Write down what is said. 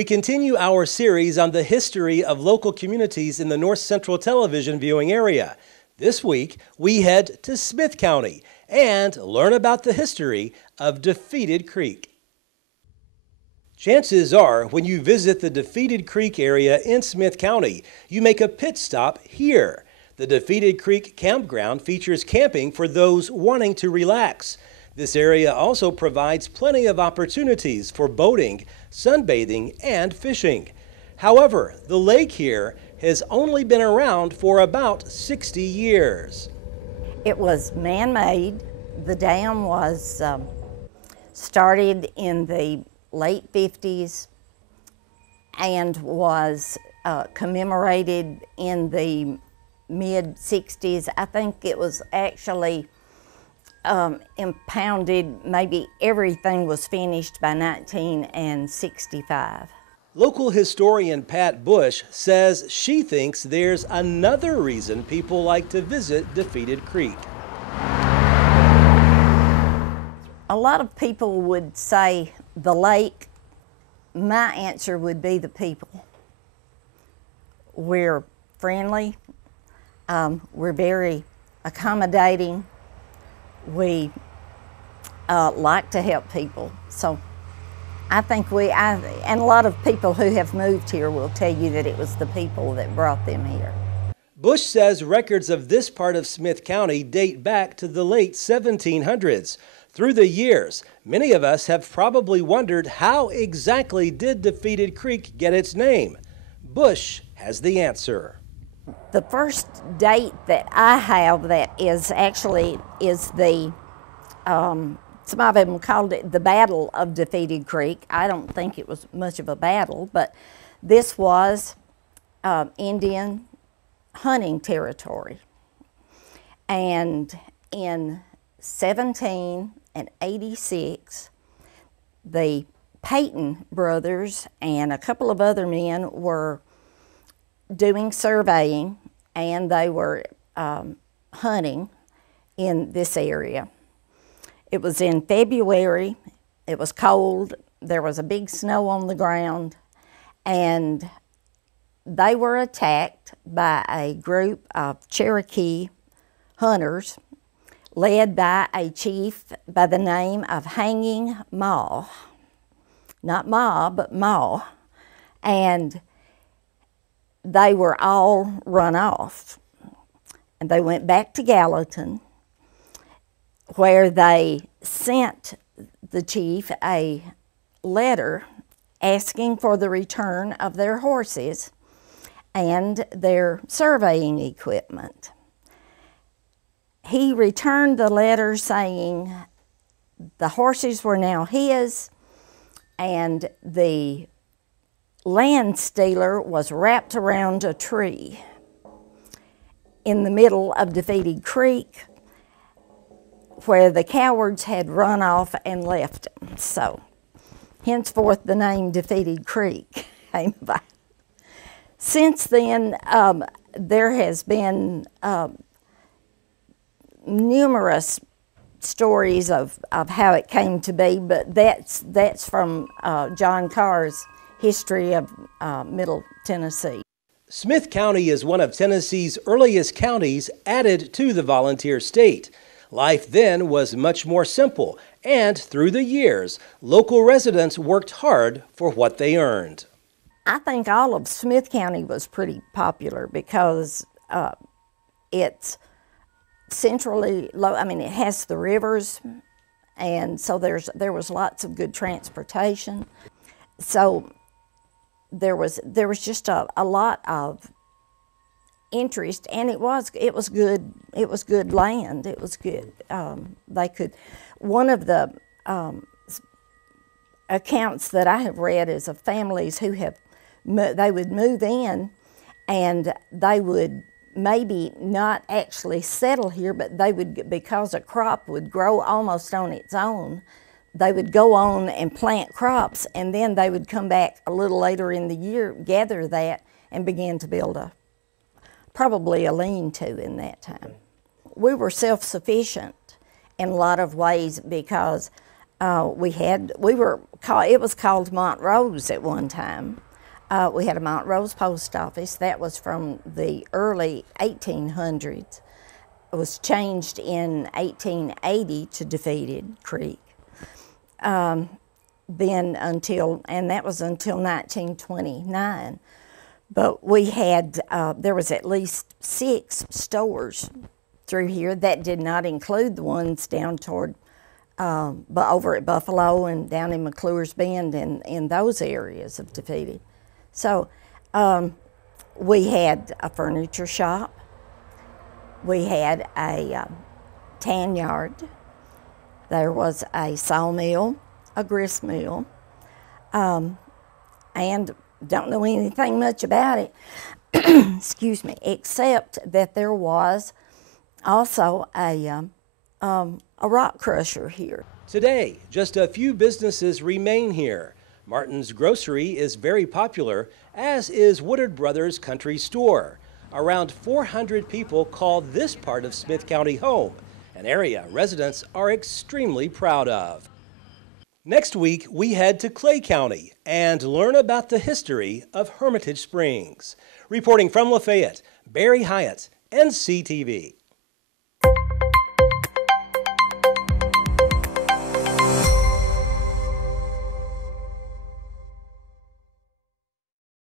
We continue our series on the history of local communities in the North Central television viewing area. This week, we head to Smith County and learn about the history of Defeated Creek. Chances are, when you visit the Defeated Creek area in Smith County, you make a pit stop here. The Defeated Creek campground features camping for those wanting to relax. This area also provides plenty of opportunities for boating, sunbathing, and fishing. However, the lake here has only been around for about 60 years. It was man-made. The dam was started in the late 50s and was commemorated in the mid-60s. I think it was actually impounded, maybe everything was finished by 1965. Local historian Pat Bush says she thinks there's another reason people like to visit Defeated Creek. A lot of people would say the lake. My answer would be the people. We're friendly, we're very accommodating. We like to help people, so I think and a lot of people who have moved here will tell you that it was the people that brought them here. Bush says records of this part of Smith County date back to the late 1700s. Through the years, many of us have probably wondered how exactly did Defeated Creek get its name? Bush has the answer. The first date that I have that is actually the, some of them called it the Battle of Defeated Creek. I don't think it was much of a battle, but this was Indian hunting territory. And in 1786, the Peyton brothers and a couple of other men were doing surveying, and they were hunting in this area. It was in February, it was cold, there was a big snow on the ground, and they were attacked by a group of Cherokee hunters led by a chief by the name of Hanging Maw. Not Ma, but Maw. And they were all run off. And they went back to Gallatin, where they sent the chief a letter asking for the return of their horses and their surveying equipment. He returned the letter saying the horses were now his, and the land stealer was wrapped around a tree in the middle of Defeated Creek, where the cowards had run off and left him. So, henceforth, the name Defeated Creek came about. Since then, there has been numerous stories of how it came to be, but that's from John Carr's History of Middle Tennessee. Smith County is one of Tennessee's earliest counties added to the volunteer state. Life then was much more simple, and through the years, local residents worked hard for what they earned. I think all of Smith County was pretty popular because it's centrally low. I mean, it has the rivers, and so there was lots of good transportation. So there was just a lot of interest, and it was good land. It was good. One of the accounts that I have read is of families who they would move in, and they would maybe not actually settle here, but they would, because a crop would grow almost on its own, they would go on and plant crops, and then they would come back a little later in the year, gather that, and begin to build probably a lean-to in that time. We were self-sufficient in a lot of ways because It was called Montrose at one time. We had a Montrose post office. That was from the early 1800s. It was changed in 1880 to Defeated Creek. And that was until 1929. But we had, there was at least 6 stores through here. That did not include the ones down toward, over at Buffalo and down in McClure's Bend and in those areas of Defeated. So we had a furniture shop. We had a tan yard. There was a sawmill, a grist mill, and don't know anything much about it, excuse me, except that there was also a rock crusher here. Today, just a few businesses remain here. Martin's Grocery is very popular, as is Woodard Brothers Country Store. Around 400 people call this part of Smith County home, an area residents are extremely proud of. Next week, we head to Clay County and learn about the history of Hermitage Springs. Reporting from Lafayette, Barry Hyatt, NCTV.